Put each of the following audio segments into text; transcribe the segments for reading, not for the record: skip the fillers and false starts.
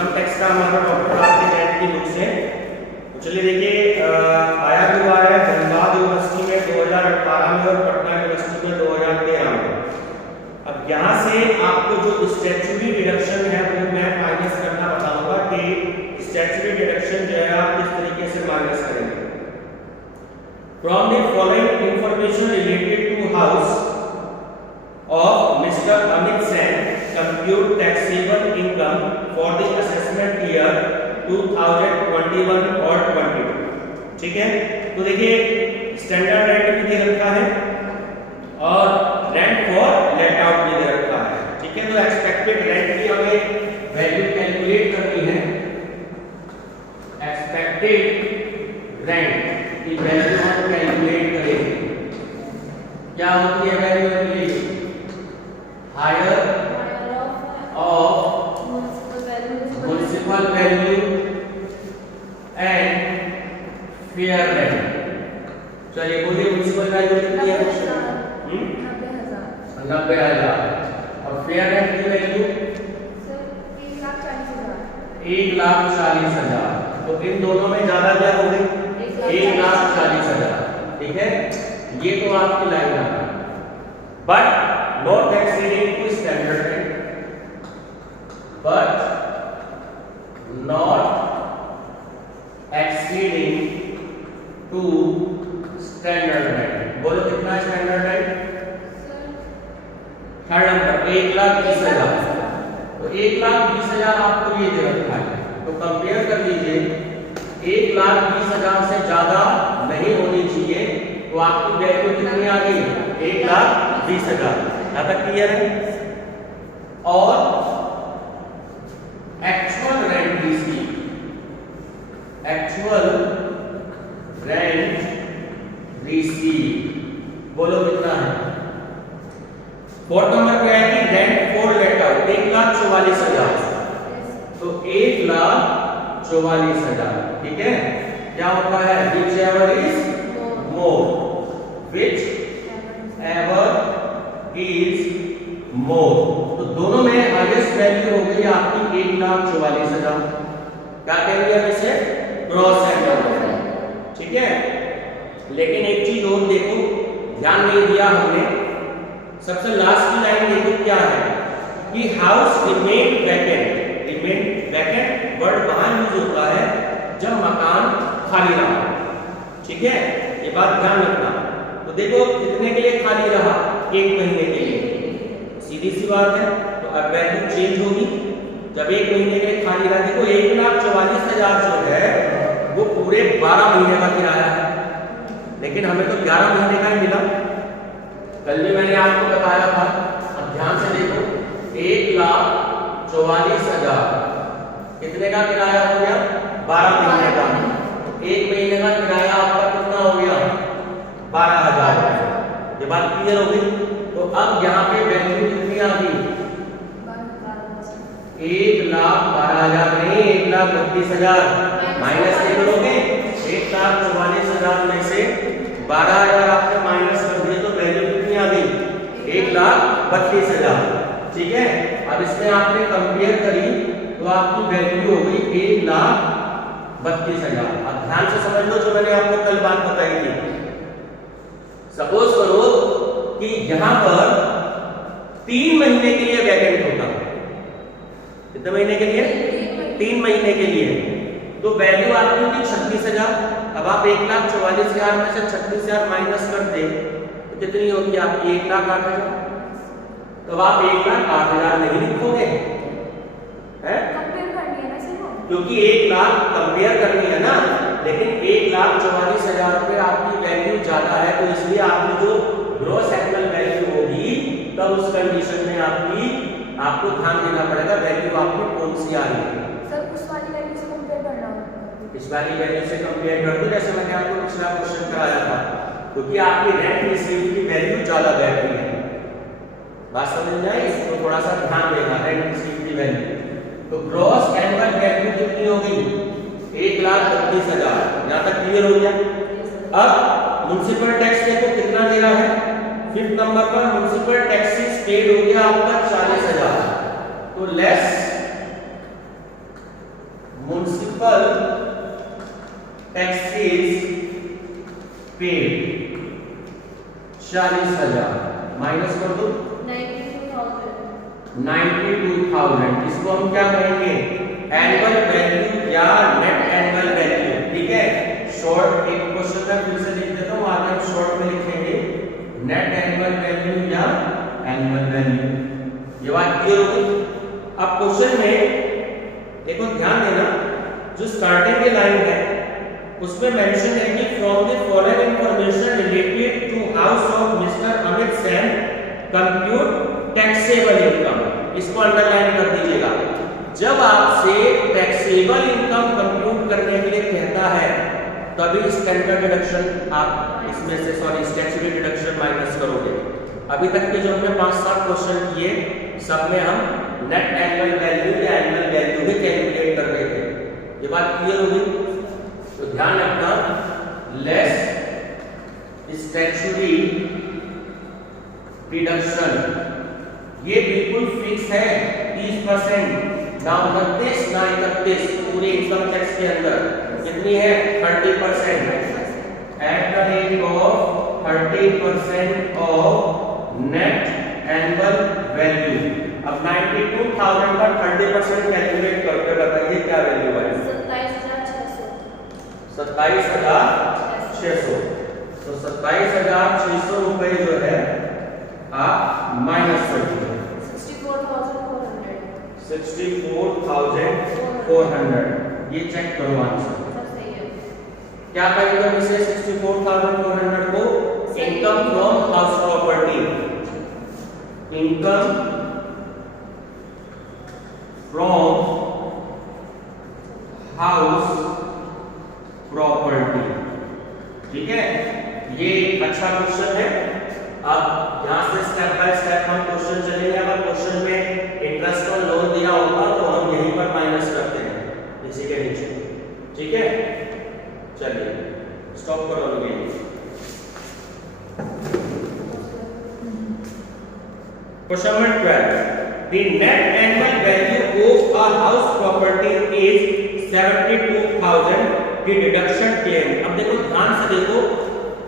Income tax का हमारा topic आपके टेंथ की बुक से। तो चलिए देखिए, आया हुआ है धनबाद यूनिवर्सिटी में 2018 में और पटना यूनिवर्सिटी में 2013 में। अब यहाँ से आपको जो स्टैट्यूटरी डिडक्शन है वो मैं माइनस करना बताऊंगा कि स्टैट्यूटरी डिडक्शन जो है आप किस तरीके से माइनस करेंगे। From the following information related to house of Mr. Amit Sen, compute taxable income for the assessment year 2021 और 22। ठीक है, तो देखिए स्टैंडर्ड रेंट भी दे रखा है और रेंट फॉर लेट आउट भी दे रखा है। ठीक है, तो एक्सपेक्टेड रेंट की हमें वैल्यू कैलकुलेट करनी है। एक्सपेक्टेड रेंट की वैल्यू हम कैलकुलेट करेंगे। क्या होती है value? higher of municipal value and fair rent। चलिए बोलिए मुनिसिपल वैल्यू कितनी है? 90,000। और फेयर रेंट की वैल्यू 1,40,000। तो इन दोनों में ज्यादा क्या हो गई? 1,40,000। ठीक है, ये तो आपकी लाइन आ गई। But not exceeding to standard rate, but not exceeding to standard rate। बोलो कितना स्टैंडर्ड रेट? Third number 1,20,000। तो 1,20,000 आपको ये दे रखा है, तो कंपेयर कर लीजिए। 1,20,000 से ज्यादा नहीं होनी चाहिए, तो आपकी वैल्यू कितनी आ गई? 1,20,000। यहाँ तक क्लियर है? और actual rent receive, actual rent receive बोलो कितना है? फोर्थ नंबर क्या है कि रेंट फॉर लेट आउट 1,44,000। तो 1,44,000। ठीक है, क्या होता है? Which ever is more, which ever is more. तो दोनों में हाईएस्ट वैल्यू हो गई आपकी 1,44,000। क्या कहेंगे हम इसे? Gross settlement. ठीक है, लेकिन एक चीज और देखो, ध्यान नहीं दिया हमने। सबसे लास्ट की लाइन देखो क्या है कि house remain vacant. Remain vacant word वहां यूज होता है जब मकान खाली रहा। ठीक है, ये बात ध्यान रखना। तो देखो कितने के लिए खाली रहा? 1 महीने के लिए। सीधी सी बात है, तो अब वैल्यू चेंज होगी जब 1 महीने के लिए खाली रहा। देखो 1,44,000 जो है वो पूरे 12 महीने का किराया है, लेकिन हमें तो 11 महीने का ही मिला। कल भी मैंने आपको बताया था। अब ध्यान से देखो, 1,44,000 कितने का किराया हो गया? 12 महीने का। 1 महीने का किराया आपका कितना हो गया? 12,000। ये बात क्लियर हो गई? तो अब यहाँ पे वैल्यू कितनी आ गई? 1,12,000 नहीं, 1,32,000। माइनस नहीं करोगे? 1,44,000 में से 12,000 आपने माइनस कर दिए, तो वैल्यू कितनी आ गई? 1,32,000। ठीक है, अब इसमें आपने कंपेयर करी तो आपकी वैल्यू हो गई 1,32,000। अब ध्यान से समझ लो जो मैंने आपको कल बात बताई थी। सपोज करो कि यहां पर 3 महीने के लिए वैकेंट होता। कितने महीने के लिए? 3 महीने के लिए। तो वैल्यू आपकी होगी 36,000। अब आप 1,44,000 में से 36,000 माइनस कर दे तो कितनी होगी आपकी? 1,08,000। तो आप 1,08,000 नहीं लिखोगे है, क्योंकि 1,00,000 कंपेयर करनी है ना। लेकिन 1,44,000 रुपए आपकी वैल्यू ज्यादा है, तो इसलिए आपकी जो ग्रॉस एनुअल वैल्यू होगी तब उस कंडीशन में आपको ध्यान देना पड़ेगा वैल्यू आपकी कौन सी आ रही है। सर उस वाली वैल्यू से कंपेयर करना होगा। इस वाली वैल्यू से कंपेयर कर दो, जैसे मैंने आपको पिछला क्वेश्चन कराया था, क्योंकि आपकी रेंट रिसीव की वैल्यू ज्यादा बैठ रही है। बात समझ में आई? इसको थोड़ा सा ध्यान देना, रेंट रिसीव की वैल्यू। तो ग्रॉस एनुअल वैल्यू कितनी हो गई? 1,32,000। यहां तक क्लियर हो गया? अब म्युनिसिपल टैक्स देखो कितना दे रहा है? 5th नंबर पर म्युनिसिपल टैक्सेस पेड हो गया आपका 40,000। तो less municipal taxes paid 40,000 minus कर दो 92,000। इसको हम क्या कहेंगे? एनुअल वैल्यू या नेट एनुअल वैल्यू। ठीक है, शॉर्ट एक क्वेश्चन का फिर से लिख देता हूं, आगे हम शॉर्ट में लिखेंगे नेट एनुअल वैल्यू या एनुअल वैल्यू। ये बात क्लियर होगी? अब क्वेश्चन में एक और ध्यान देना, जो स्टार्टिंग की लाइन है उसमें मेंशन है कि from the following information related to house of mister Amit Sen compute taxable income. इसको अंडरलाइन कर दीजिएगा। जब आपसे टैक्सेबल इनकम कंप्यूट करने के लिए कहता है तभी स्टैंडर्ड डिडक्शन आप इसमें से स्टैट्यूटरी डिडक्शन माइनस करोगे। अभी तक के जो हमने 5-7 क्वेश्चन किए सब में हम नेट एनुअल वैल्यू या एनुअल वैल्यू भी कैलकुलेट कर रहे थे। ये बात क्लियर होगी? तो ध्यान रखना, लेस स्टैट्यूटरी डिडक्शन ये बिल्कुल फिक्स है 30%, ना 29 ना 31 पूरे इनकम टैक्स के अंदर कितनी है 30%। At the rate of 30% of net annual value. अब 92,000 का 30% कैलकुलेट करके बताइए क्या वैल्यू है? 27,600। तो 27,600 रुपए जो है आप माइनस कर दीजिए 64,400। ये चेक करो आंसर क्या कहेंगे हम इसे? 64,400 को income from house property, income from house property. ठीक है, ये अच्छा क्वेश्चन है। अब यहां से स्टेप बाय स्टेप हम क्वेश्चन चलेंगे। अगर क्वेश्चन में इंटरेस्ट ऑन लोन दिया होगा तो हम यहीं पर माइनस करते हैं इसी के नीचे। ठीक है, चलिए स्टॉप करो लोगे। Question number 12, the net annual value of a house property is 72,000, the deduction claim. अब देखो ध्यान से देखो,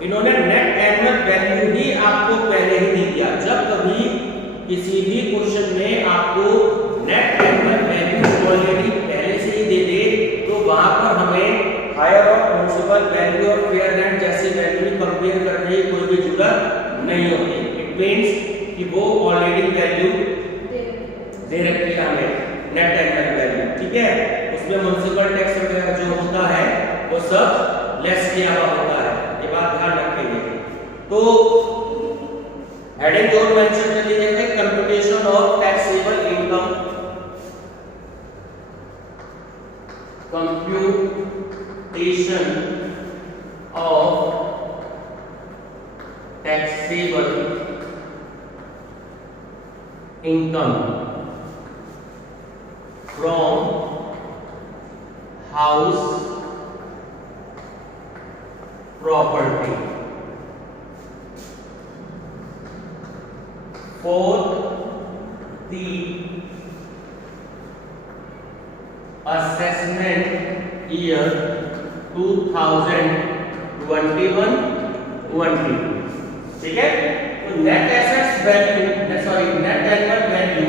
इन्होंने नेट एनुअल वैल्यू ही आपको पहले ही दे दिया। जब कभी किसी भी क्वेश्चन में आपको नेट एनुअल वैल्यू ऑलरेडी पहले से ही दे दे तो वहां पर हमें हायर ऑफ म्युनिसिपल वैल्यू और फेयर रेंट जैसी वैल्यू कंपेयर करने की कोई भी जरूरत नहीं होती। इट मींस कि वो ऑलरेडी वैल्यू दे रखी है हमें नेट एनुअल वैल्यू। ठीक है, उसमें म्युनिसिपल टैक्स वगैरह जो होता है वो सब लेस किया हुआ होता है। ये बात ध्यान रखेंगे। तो हेडिंग और मेंशन कर लीजिए computation of taxable income, computation of taxable income from house property. For the assessment year 2021-22। ठीक है, तो net assets value net annual value,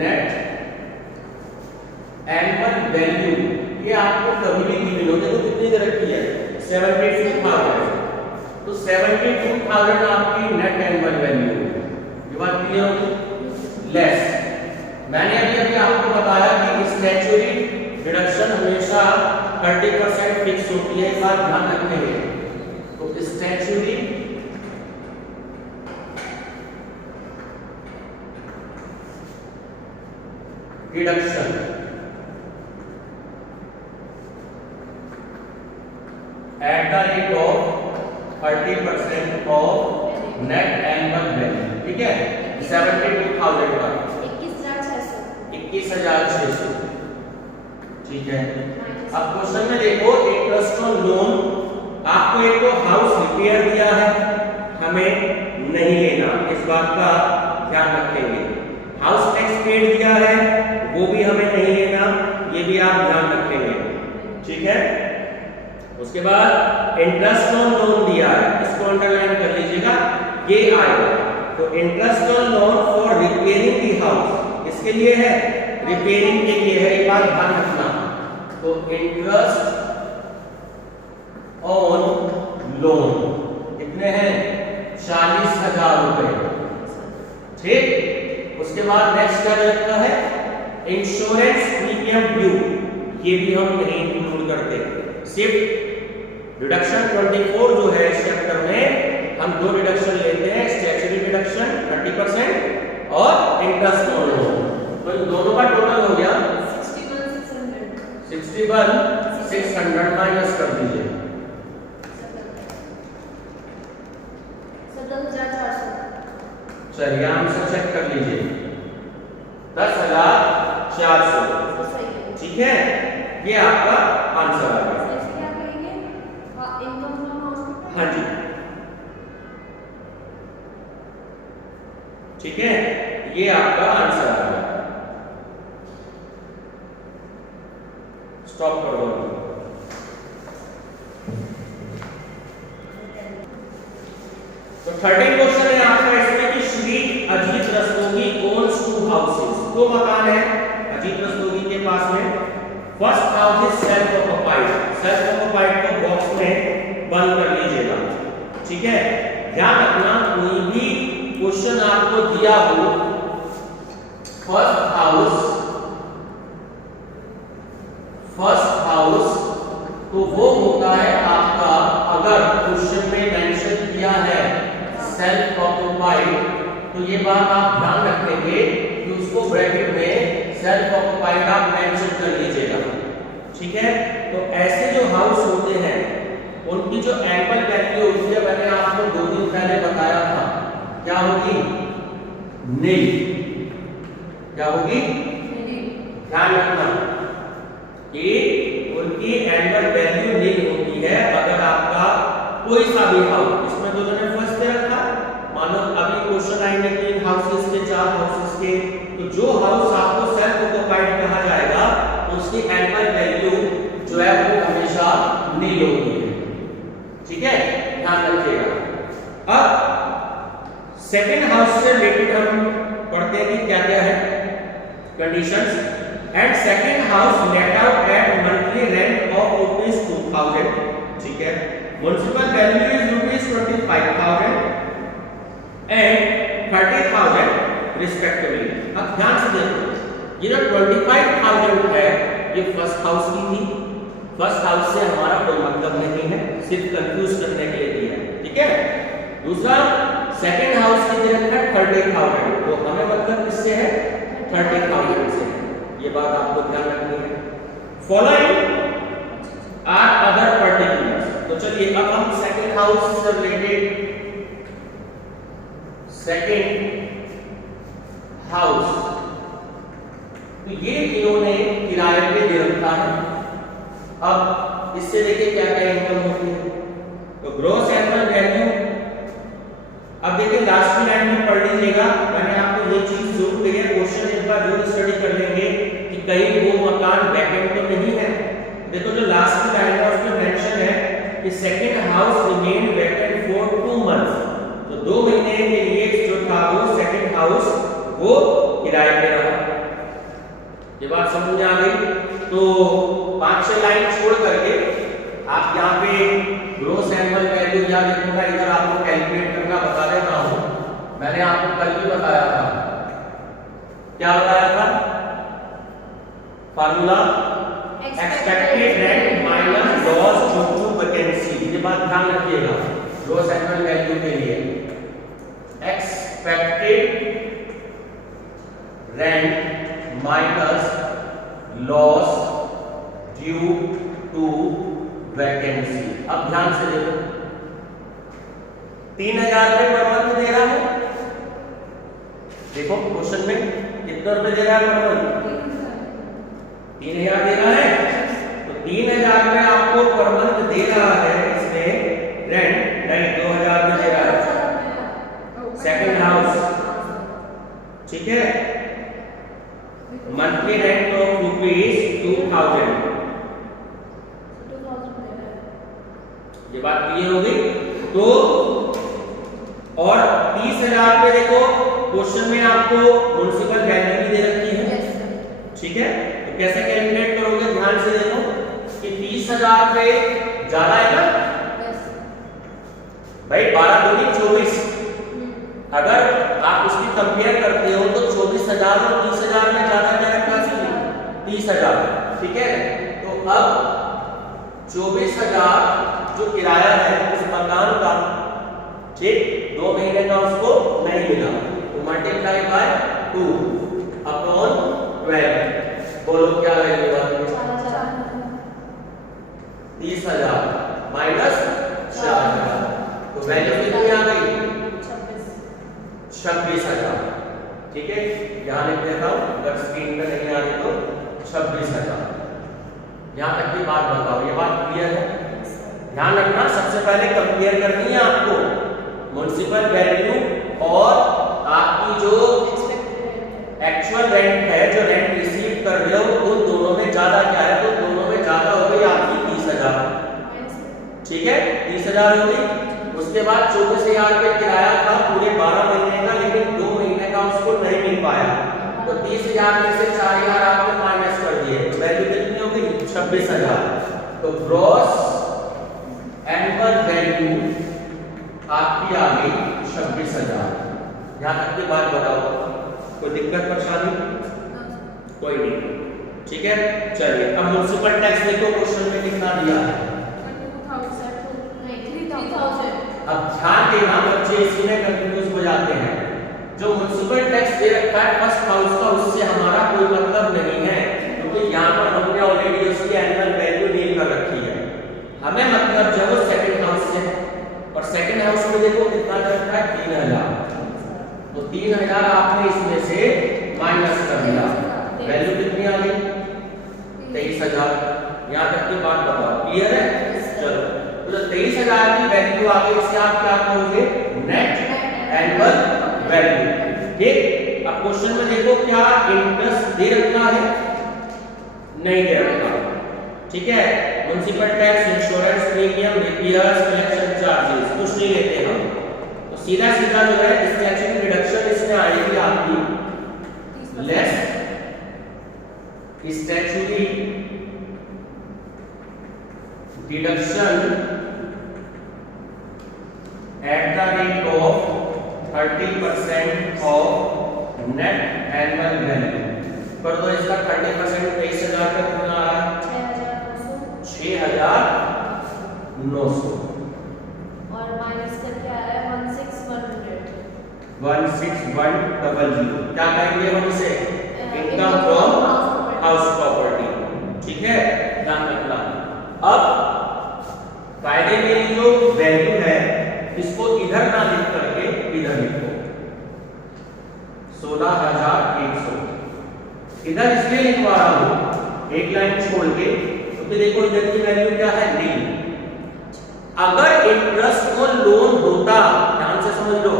net annual value ये आपको कभी भी गिवन होते तो कितनी दे रखी है? 72,000। तो 72,000 आपकी नेट एनुअल वैल्यू। ये बात क्लियर होगी? लेस मैंने अभी आपको बताया कि स्टैट्यूटरी डिडक्शन हमेशा 30% फिक्स होती है। एक बात ध्यान रखेंगे, तो statutory deduction at the rate of 30% of net annual value। ठीक है, 72,000 का 21,600। ठीक है, अब क्वेश्चन में देखो इंटरेस्ट ऑन लोन, आपको एक तो हाउस रिपेयर दिया है, हमें नहीं लेना, इस बात का ध्यान रखेंगे। हाउस टैक्स पेड दिया है, वो भी हमें नहीं लेना, ये भी आप ध्यान रखें। उसके बाद इंटरेस्ट ऑन लोन दिया है, इसको अंडरलाइन कर लीजिएगा, ये आएगा। तो interest on loan for repairing the house, इसके लिए है, रिपेयरिंग के लिए है, एक बात ध्यान रखना। तो इंटरेस्ट ऑन लोन कितने हैं, 40,000 रुपए, ठीक। उसके बाद नेक्स्ट क्या लगता है, इंश्योरेंस प्रीमियम ड्यू, ये भी हम नहीं इंक्लूड करते। सिर्फ डिडक्शन 24 जो है इस चैप्टर में हम दो डिडक्शन लेते हैं, स्टैट्यूटरी डिडक्शन 30% और इंटरेस्ट ऑन लोन। तो इन दोनों का टोटल हो गया 61,600 माइनस कर दीजिए 17,400। चलिए आंसर चेक कर लीजिए, 10,400, ठीक है, ये आपका आंसर आ गया। हाँ जी, ठीक है, ये आपका आंसर आ गया। स्टॉप कर दो। तो 13 क्वेश्चन है आपका इसमें कि श्री अजीत रस्तोगी ओन्स 2 हाउसेस, 2 मकान है अजीत रस्तोगी के पास में। First house is self occupied, self occupied को बॉक्स में बंद कर लीजिएगा, ठीक है। ध्यान रखना कोई भी क्वेश्चन आपको दिया हो फर्स्ट हाउस तो वो होता है आपका, अगर क्वेश्चन में मेंशन किया है सेल्फ ऑक्युपाइड तो ये बात आप ध्यान रखेंगे कि उसको ब्रैकेट में सेल्फ ऑक्युपाइड आप मेंशन कर लीजिएगा, ठीक है। तो ऐसे जो हाउस होते हैं उनकी जो एनुअल वैल्यू होती है, मैंने आपको 2 दिन पहले बताया था, क्या होगी, नील, क्या होगी, ध्यान रखना कि उनकी एनुअल वैल्यू नील होती है अगर आपका कोई सा भी हाउस, इसमें तो मैंने फर्स्ट दे रखा, मानो अभी क्वेश्चन आएंगे 3 हाउसेस के 4 हाउसेस के, तो जो हाउस आपको सेल्फ ऑक्युपाइड कहा जाएगा उसकी एनुअल वैल्यू जो है वो हमेशा नील होगी, ठीक है, ध्यान रखिएगा। अब सेकंड हाउस से रिलेटेड हम पढ़ते हैं कि क्या क्या है conditions. And second house let out at monthly rent of ₹2,000, ठीक है, municipal value is ₹25,000 and 30,000 respectively. अब ध्यान से देखो, ये जो 25,000 है ये फर्स्ट हाउस की थी, फर्स्ट हाउस से हमारा कोई मतलब नहीं है, सिर्फ कंफ्यूज करने के लिए दिया है, ठीक है। दूसरा सेकंड हाउस की तरफ है 30,000, तो हमें मतलब किससे है, 30,000 से, ये बात आपको ध्यान रखनी है। फॉलोइंग आर अदर पर्टिकुलर्स, तो चलिए अब हम सेकंड हाउस से रिलेटेड सेकंड हाउस, तो ये इन्होंने किराए पे दे रखा है। अब इससे देखिए क्या क्या इनकम होती है, तो ग्रॉस एनुअल वैल्यू, अब देखिए लास्ट की लाइन में पढ़ लीजिएगा, मैंने आपको ये चीज जरूर कही है, क्वेश्चन एक बार जरूर स्टडी कर लेंगे कि कहीं वो मकान वैकेंट तो नहीं है। देखो जो लास्ट की लाइन है उसमें मेंशन है कि second house remain vacant for 2 months, तो 2 महीने के लिए जो था वो सेकंड हाउस वो किराए पे रहा। ये बात समझ में आ गई। तो 5-6 लाइन छोड़ करके आप यहाँ पे ग्रॉस एनुअल वैल्यू या देखूंगा, इधर आपको कैलकुलेट करना बता देता हूँ, मैंने आपको कल भी बताया था, क्या बताया था, formula expected rent minus loss due to vacancy, ये बात ध्यान रखिएगा ग्रॉस एनुअल वैल्यू के लिए, expected rent minus loss due to vacancy. अब ध्यान से देखो, 3,000 रुपए पर मंथ दे रहा है, देखो क्वेश्चन में कितना रुपए दे रहा है पर मंथ, 3,000 दे रहा है, तो 3,000 रुपए आपको पर मंथ दे रहा है इसमें रेंट, नहीं 2,000 में दे रहा है सेकंड हाउस, ठीक है, मंथली रेंट ऑफ ₹2,000, बात क्लियर हो गई? तो और 30,000 पे देखो क्वेश्चन में आपको म्युनिसिपल वैल्यू भी दे रखी है, यस सर। ठीक है? तो कैसे कैलकुलेट करोगे, ध्यान से देखो कि 30,000 पे ज्यादा है ना यस भाई, 12 दूनी 24। अगर आप उसकी कंपेयर करते हो तो 24,000 और 30,000 में ज्यादा क्या रखा है? 30,000, ठीक है? तो अब 24,000 जो किराया है उस मकान का, ठीक, 2 महीने का उसको नहीं मिला, तो मल्टीप्लाई बाय 2 अपॉन 12, बोलो क्या वैल्यू आएगी? 30,000 माइनस 4,000, तो वैल्यू कितनी आ गई? 26,000, ठीक है? यहाँ लिख देता हूँ, अगर स्क्रीन पे नहीं आ रही तो 26,000। यहाँ तक की बात बताओ, ये बात क्लियर है? ध्यान रखना, सबसे पहले कंपेयर करनी है आपको म्युनिसिपल वैल्यू और आपकी जो एक्चुअल रेंट है, जो रेंट रिसीव कर रहे हो, उन दोनों में ज्यादा क्या है? तो दोनों में ज्यादा हो गई आपकी 30,000, ठीक है? 30,000 हो गई। उसके बाद 24,000 पे किराया था पूरे 12 महीने का, लेकिन 2 महीने का उसको नहीं मिल पाया, तो 30,000 में से 4,000 आपने माइनस कर दिए, तो वैल्यू कितनी हो गई? 26,000। तो ग्रॉस एनुअल वैल्यू आपकी आ गई 26,000। यहाँ तक की बात बताओ, कोई दिक्कत परेशानी? कोई नहीं, ठीक है? चलिए अब म्युनिसिपल टैक्स देखो, क्वेश्चन में कितना दिया है? 3,000। अब ध्यान देना, बच्चे इसी में कंफ्यूज हो जाते हैं। जो म्युनिसिपल टैक्स दे रखा है फर्स्ट हाउस का, उससे हमारा कोई मतलब नहीं है, क्योंकि यहाँ पर हमने ऑलरेडी उसकी एनुअल वैल्यू नील कर रखी है। हमें मतलब जो है सेकंड हाउस से, और सेकंड हाउस में देखो कितना दे रखा है? 3,000, तो 3,000 आपने इसमें से माइनस कर दिया, वैल्यू कितनी आ गई? 23,000। यहाँ तक की बात बताओ, क्लियर है? चलो, तो 23,000 की वैल्यू आ गई, इससे आप क्या करोगे? नेट एनुअल वैल्यू, ठीक? अब क्वेश्चन में देखो क्या इंटरेस्ट दे रखा है? नहीं दे रखा, ठीक है? Municipal tax, insurance premium, repairs, collection charges कुछ नहीं लेते हम, तो सीधा सीधा जो है स्टैट्यूटरी डिडक्शन इसमें आएगी आपकी less statutory deduction at the rate of 30% of net annual value। कर दो इसका 30%, 23,000 का कितना आ रहा है? 6,900, और माइनस करके आ रहा है 16,100। 16,100। क्या कहेंगे हम इसे? इनकम फ्रॉम हाउस प्रॉपर्टी, ठीक है? ध्यान रखना। अब कायदे में जो वैल्यू है इसको इधर ना लिख करके इधर लिखो, 16,100। इधर इसलिए लिखवा रहा हूं एक लाइन छोड़ के, क्योंकि देखो इधर की वैल्यू क्या है? नील। अगर इंटरेस्ट ऑन लोन होता, ध्यान से समझ लो,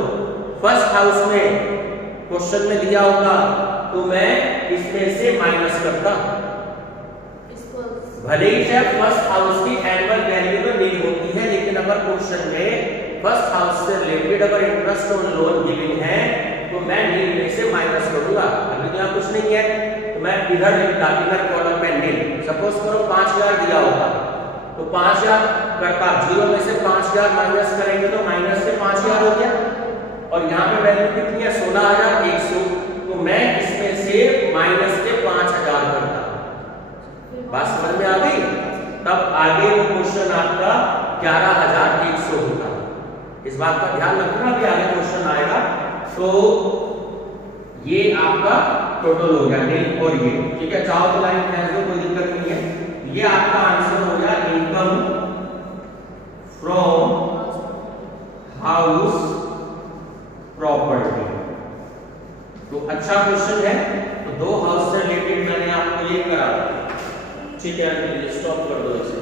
फर्स्ट हाउस में क्वेश्चन में दिया होता, तो मैं इसमें से माइनस करता, भले ही चाहे फर्स्ट हाउस की एनुअल वैल्यू में नील होती है, लेकिन अगर क्वेश्चन में फर्स्ट हाउस से रिलेटेड अगर इंटरेस्ट ऑन लोन गिवन है, तो मैं नील में से माइनस करूंगा। अभी तो यहाँ कुछ नहीं है, तो मैं इधर लिखता, इधर कॉलम पे नील। सपोज करो 5,000 दिया होता, तो 5,000 करता, 0 में से 5,000 माइनस करेंगे तो माइनस से 5,000 हो गया, और यहाँ पे वैल्यू कितनी है? 16,100, तो मैं इसमें से माइनस के 5,000 करता। बात समझ में आ गई? तब आगे वो क्वेश्चन आपका 11,100 होगा। इस बात का ध्यान रखना, अभी आगे क्वेश्चन आएगा। तो ये आपका टोटल हो गया नील और ये, ठीक है? चाहो तो लाइन खींच दो, कोई दिक्कत नहीं है। ये आपका आंसर हो गया इनकम फ्रॉम हाउस प्रॉपर्टी। तो अच्छा क्वेश्चन है। तो 2 हाउस से रिलेटेड मैंने आपको ये करा, ठीक है? स्टॉप कर दो इसे।